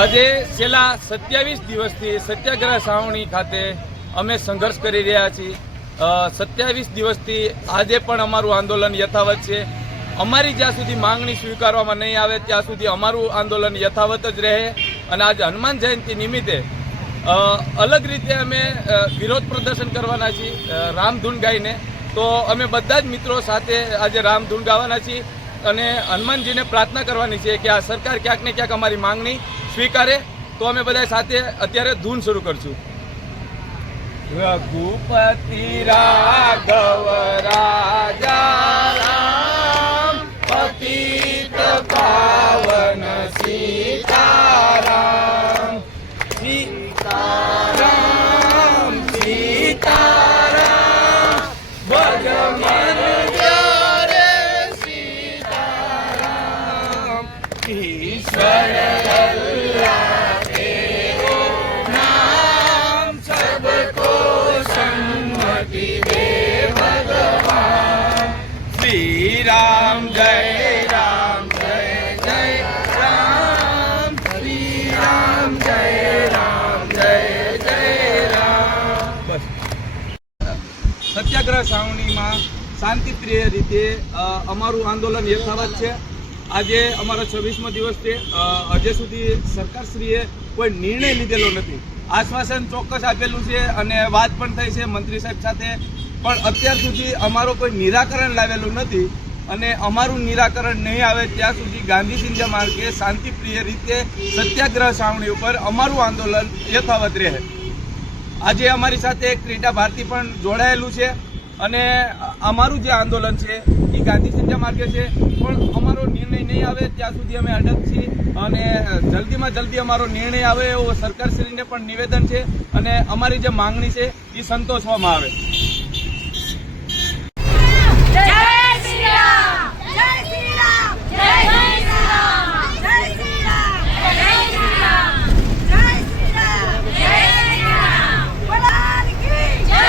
આજે છેલ્લા સત્યાવીસ દિવસથી સત્યાગ્રહ સાવણી ખાતે અમે સંઘર્ષ કરી રહ્યા છીએ. સત્યાવીસ દિવસથી આજે પણ અમારું આંદોલન યથાવત છે. અમારી જ્યાં સુધી માંગણી સ્વીકારવામાં નહીં આવે, ત્યાં સુધી અમારું આંદોલન યથાવત જ રહે અને આજે હનુમાન જયંતિ નિમિત્તે અલગ રીતે અમે વિરોધ પ્રદર્શન કરવાના છીએ રામધૂન ગાઈને તો અમે બધા જ મિત્રો સાથે આજે રામધૂન ગાવાના છીએ અને હનુમાનજીને પ્રાર્થના કરવાની છે કે આ સરકાર ક્યાંક ને ક્યાંક અમારી માંગણી સ્વીકારે તો અમે બધા સાથે અત્યારે ધૂન શરૂ કરશું. રઘુપતિ રાઘવ રાજા. સત્યાગ્રહ છાવણીમાં શાંતિપ્રિય રીતે અમારું આંદોલન યથાવત છે. આજે અમારો છવ્વીસમો દિવસ છે. હજુ સુધી સરકારશ્રીએ કોઈ નિર્ણય લીધેલો નથી. આશ્વાસન ચોક્કસ આપેલું છે અને વાત પણ થઈ છે મંત્રી સાહેબ સાથે. પણ અત્યાર સુધી અમારો કોઈ નિરાકરણ લાવેલું નથી અને અમારું નિરાકરણ નહીં આવે ત્યાં સુધી ગાંધી સિંધ્યા માર્ગે શાંતિપ્રિય રીતે સત્યાગ્રહ છાવણી ઉપર અમારું આંદોલન યથાવત રહે. આજે અમારી સાથે ક્રીડા ભારતી પણ જોડાયેલું છે. અને અમારું જે આંદોલન છે, એ ગાંધી સંધ્યા માર્ગે છે. પણ અમારો નિર્ણય નહીં આવે ત્યાં સુધી અમે અડગ છીએ અને જલ્દીમાં જલ્દી અમારો નિર્ણય આવે એવો સરકારશ્રીને પણ નિવેદન છે અને અમારી જે માંગણી છે, એ સંતોષવામાં આવે જય શ્રી રામ જય શ્રી રામ જય શ્રી રામ જય શ્રી રામ જય શ્રી રામ જય શ્રી રામ જય શ્રી રામ ભગવાન કી જય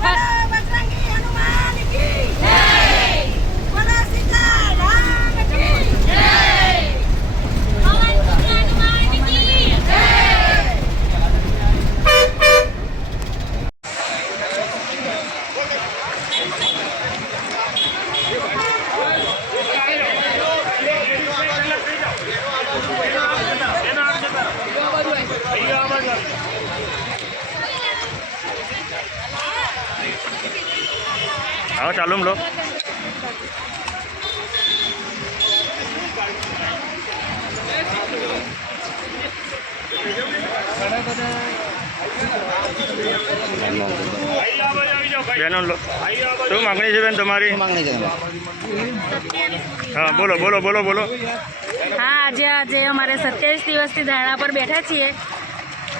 બોલો બજરંગી હનુમાન કી જય બોલો સીતારામ કી જય પવન સુત હનુમાન કી જય આવો ચાલુ લો. બેનો લો. શું માગણી છે બેન તમારી? હા બોલો બોલો બોલો બોલો. હા આજે આજે અમારે સત્યાવીસ દિવસથી ધારણા પર બેઠા છીએ.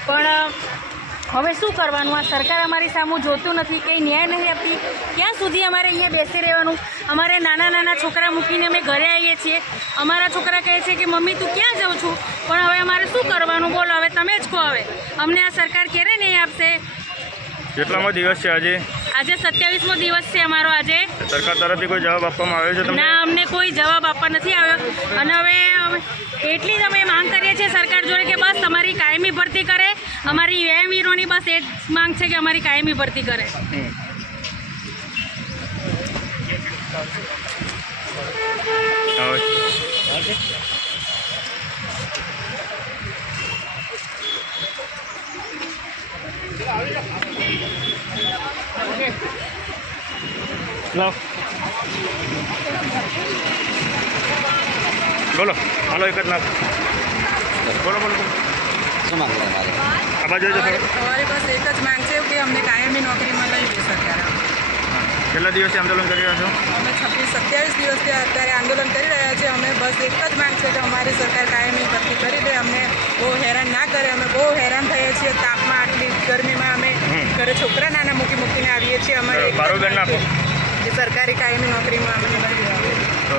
પણ હવે શું કરવાનું? આ સરકાર અમારી સામું જોતું નથી કંઈ ન્યાય નહીં આપતી. ક્યાં સુધી અમારે અહીંયા બેસી રહેવાનું? અમારે નાના નાના છોકરા મૂકીને અમે ઘરે આવીએ છીએ. અમારા છોકરા કહે છે કે મમ્મી તું ક્યાં જાઉં છું? પણ હવે અમારે શું કરવાનું? બોલો હવે તમે જ કહો હવે. અમને આ સરકાર ક્યારે નહીં આપશે? કેટલામો દિવસ છે આજે? આજે સત્યાવીસમો દિવસ છે અમારો આજે. સરકાર તરફથી કોઈ જવાબ આપવામાં આવ્યો છે ના અમને કોઈ જવાબ આપવા નથી આવ્યો. અને હવે એટલી જ અમે માંગ કરીએ છીએ સરકાર જોડે કે બસ તમારી કાયમી ભરતી કરે. અમારી વેમ વીરોની બસ એ જ માંગ છે કે અમારી કાયમી ભરતી કરે. બોલો, હાલો એક જ નાખ. બોલો બોલો. શું માંગણી તમારે? અમારી બસ એક જ માંગ છે કે અમને કાયમી નોકરીમાં લઈ લે સરકાર કેટલા દિવસથી આંદોલન કરી રહ્યા છો? અમે છવ્વીસ સત્યાવીસ દિવસથી અત્યારે આંદોલન કરી રહ્યા છીએ. અમે બસ એક જ માંગ છે કે અમારી સરકાર કાયમી ભરતી કરી દે. અમને બહુ હેરાન ના કરે. અમે બહુ હેરાન થઈએ છીએ. તાપમાં આટલી ગરમીમાં અમે ઘરે છોકરા નાના મૂકી મૂકીને આવીએ છીએ. અમારે માંગ સરકારી કાયમી નોકરીમાં અમને લઈ આવે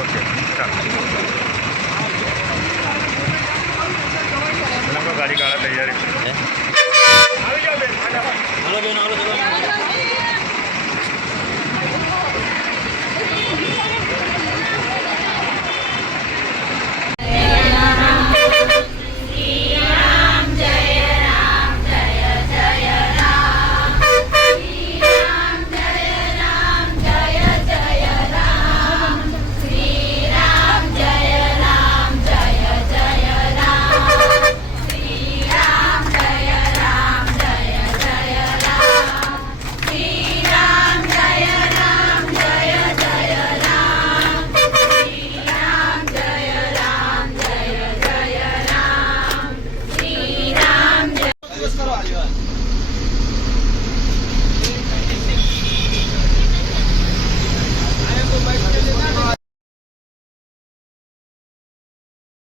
ઓકે. ગાડી કાઢવા તૈયારી છે.